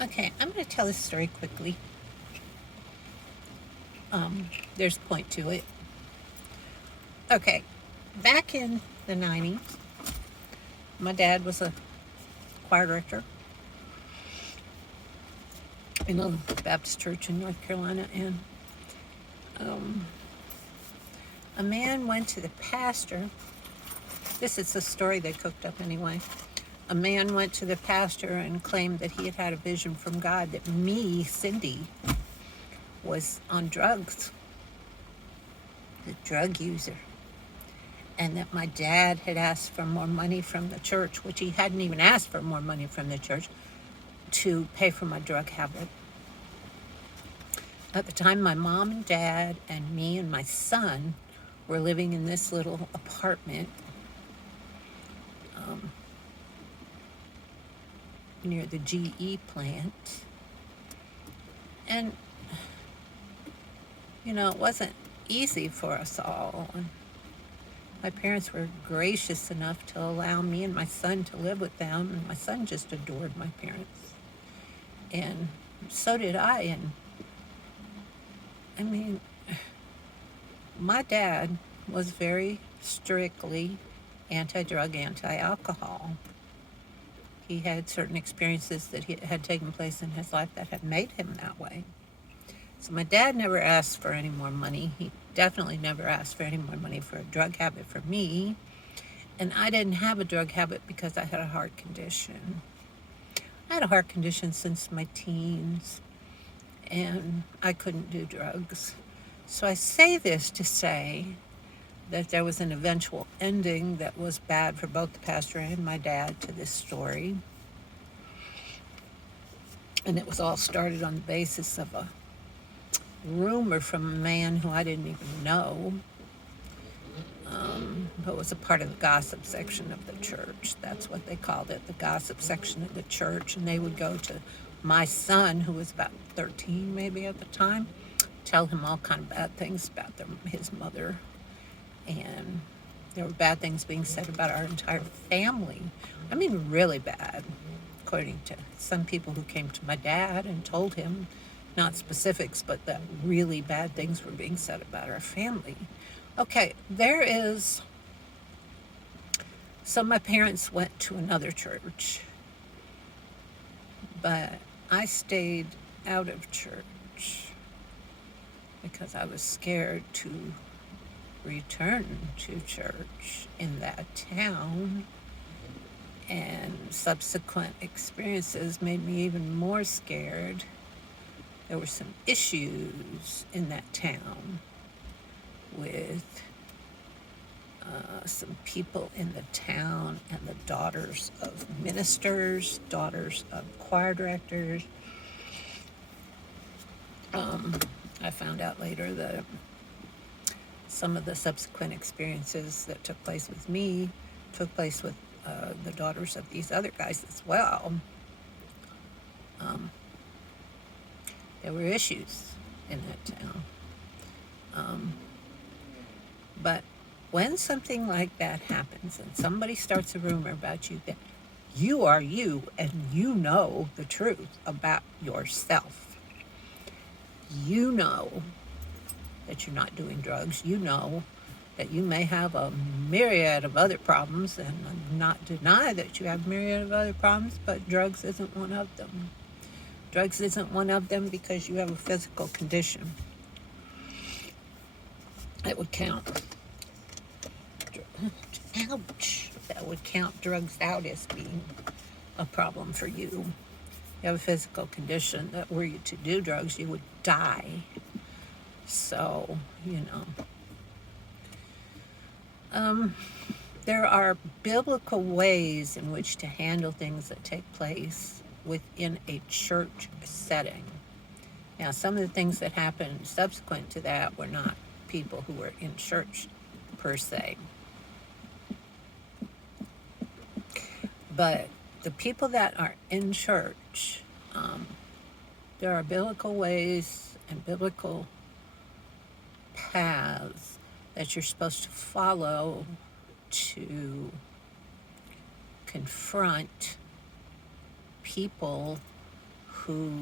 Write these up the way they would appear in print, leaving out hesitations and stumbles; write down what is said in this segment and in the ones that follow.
Okay, I'm going to tell this story quickly. There's a point to it. Okay, back in the 90s, my dad was a choir director in a Baptist church in North Carolina, and um, a man went to the pastor. This is a story they cooked up anyway. A man went to the pastor and claimed that he had had a vision from God that me, Cindy, was on drugs, the drug user, and that my dad had asked for more money from the church, which he hadn't even asked for more money from the church, to pay for my drug habit. At the time, my mom and dad and me and my son were living in this little apartment um, near the GE plant. And, it wasn't easy for us all. And my parents were gracious enough to allow me and my son to live with them, and my son just adored my parents. And so did I. And I mean, my dad was very strictly anti-drug, anti-alcohol. He had certain experiences that had taken place in his life that had made him that way. So my dad never asked for any more money. He definitely never asked for any more money for a drug habit for me. And I didn't have a drug habit because I had a heart condition. I had a heart condition since my teens, and I couldn't do drugs. So I say this to say that there was an eventual ending that was bad for both the pastor and my dad to this story. And it was all started on the basis of a rumor from a man who I didn't even know, but was a part of the gossip section of the church. That's what they called it, the gossip section of the church. And they would go to my son, who was about 13 maybe at the time, tell him all kind of bad things about his mother. And there were bad things being said about our entire family. I mean, really bad, according to some people who came to my dad and told him, not specifics, but that really bad things were being said about our family. Okay, so my parents went to another church, but I stayed out of church because I was scared to return to church in that town, and subsequent experiences made me even more scared. There were some issues in that town with some people in the town and the daughters of ministers, daughters of choir directors. I found out later that some of the subsequent experiences that took place with me took place with the daughters of these other guys as well. There were issues in that town. But when something like that happens and somebody starts a rumor about you that you are you and you know the truth about yourself, you know that you're not doing drugs, you know that you may have a myriad of other problems, and not deny that you have a myriad of other problems, but drugs isn't one of them. Drugs isn't one of them because you have a physical condition that would count. Ouch! That would count drugs out as being a problem for you. You have a physical condition that were you to do drugs, you would die. So, there are biblical ways in which to handle things that take place within a church setting. Now, some of the things that happened subsequent to that were not people who were in church per se. But the people that are in church, there are biblical ways and biblical paths that you're supposed to follow to confront people who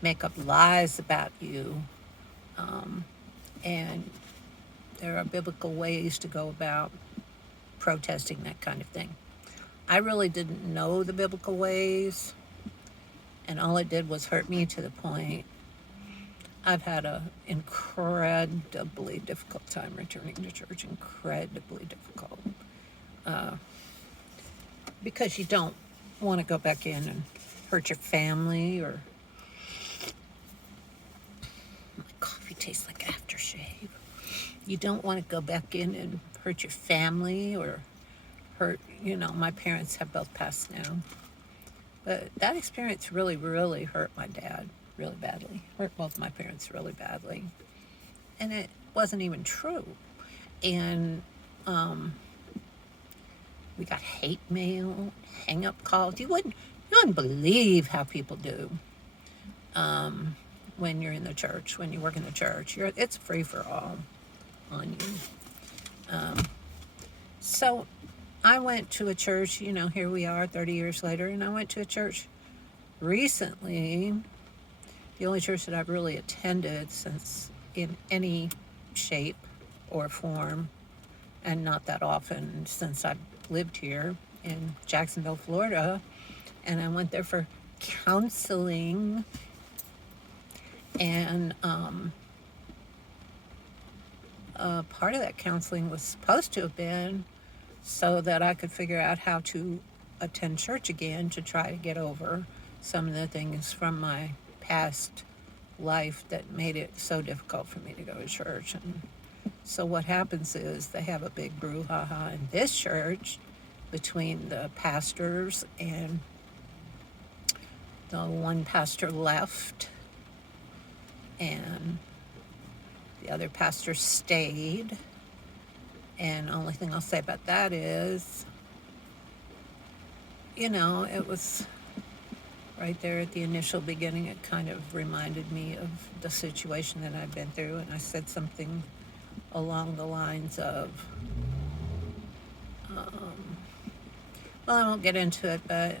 make up lies about you, and there are biblical ways to go about protesting that kind of thing. I really didn't know the biblical ways, and all it did was hurt me to the point I've had an incredibly difficult time returning to church. Incredibly difficult. Because you don't want to go back in and hurt your family, or my coffee tastes like aftershave. You don't want to go back in and hurt your family or hurt, my parents have both passed now. But that experience really, really hurt my dad really badly. Hurt both my parents really badly. And it wasn't even true. And we got hate mail, hang-up calls. You wouldn't believe how people do when you're in the church, when you work in the church. It's free for all on you. So I went to a church, here we are 30 years later, and I went to a church recently, the only church that I've really attended since in any shape or form, and not that often since I've lived here in Jacksonville, Florida. And I went there for counseling, and part of that counseling was supposed to have been so that I could figure out how to attend church again, to try to get over some of the things from my past life that made it so difficult for me to go to church. And so what happens is they have a big brouhaha in this church between the pastors, and the one pastor left and the other pastor stayed. And the only thing I'll say about that is, it was right there at the initial beginning. It kind of reminded me of the situation that I've been through. And I said something along the lines of, well, I won't get into it, but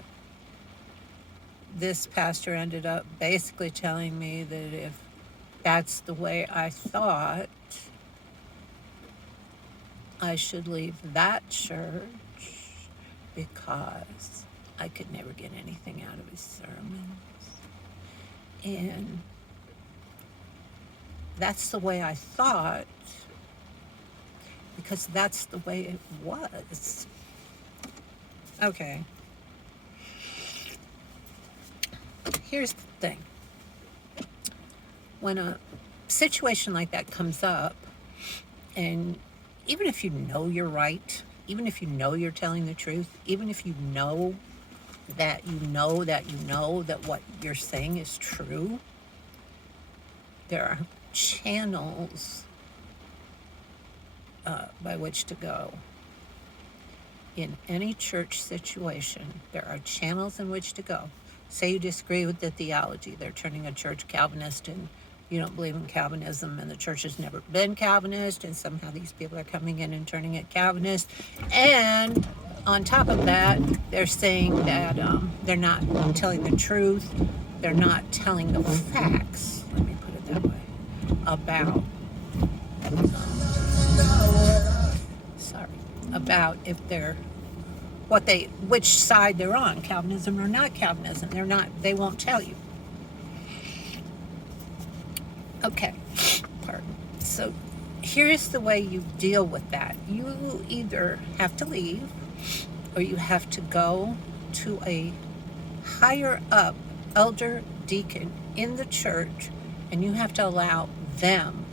this pastor ended up basically telling me that if that's the way I thought, I should leave that church because I could never get anything out of his sermons. And that's the way I thought, because that's the way it was. Okay. Here's the thing. When a situation like that comes up, and even if you know you're right, even if you know you're telling the truth, even if you know that what you're saying is true, there are channels by which to go. In any church situation, there are channels in which to go. Say you disagree with the theology. They're turning a church Calvinist, and you don't believe in Calvinism, and the church has never been Calvinist, and somehow these people are coming in and turning it Calvinist. And on top of that, they're saying that they're not telling the truth. They're not telling the facts, let me put it that way, about if they're which side they're on, Calvinism or not Calvinism. They won't tell you. Okay, pardon. So here's the way you deal with that. You either have to leave, or you have to go to a higher up elder deacon in the church, and you have to allow them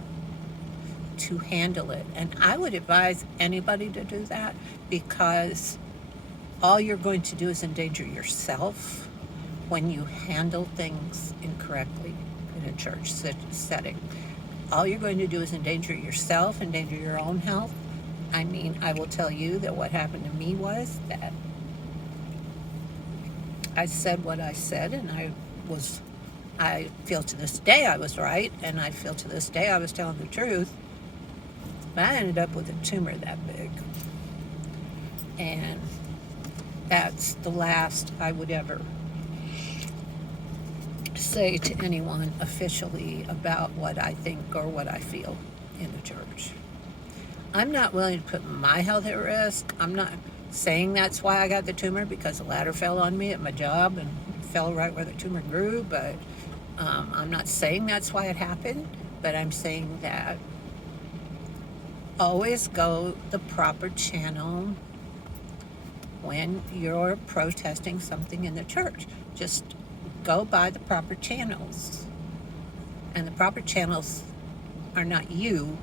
to handle it. And I would advise anybody to do that, because all you're going to do is endanger yourself when you handle things incorrectly in a church setting. All you're going to do is endanger yourself, endanger your own health. I mean, I will tell you that what happened to me was that I said what I said, and I feel to this day I was right, and I feel to this day I was telling the truth. But I ended up with a tumor that big. And that's the last I would ever say to anyone officially about what I think or what I feel in the church. I'm not willing to put my health at risk. I'm not saying that's why I got the tumor, because a ladder fell on me at my job and fell right where the tumor grew, but I'm not saying that's why it happened, but I'm saying that always go the proper channel when you're protesting something in the church. Just go by the proper channels. And the proper channels are not you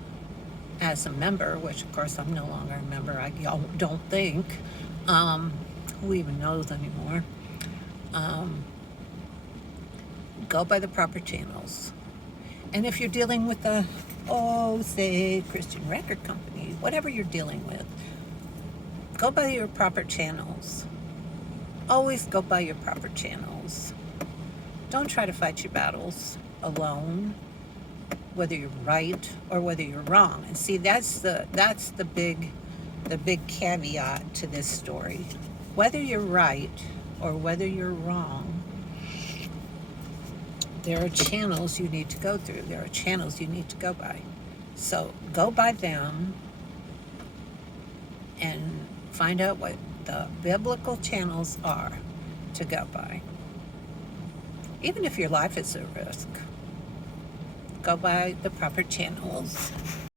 as a member, which of course I'm no longer a member. I don't think who even knows anymore. Go by the proper channels. And if you're dealing with the, say, Christian record company, whatever you're dealing with, go by your proper channels. Always go by your proper channels. Don't try to fight your battles alone, whether you're right or whether you're wrong. And see, that's the big caveat to this story. Whether you're right or whether you're wrong, there are channels you need to go through. There are channels you need to go by. So go by them and find out what the biblical channels are to go by. Even if your life is at risk, go by the proper channels.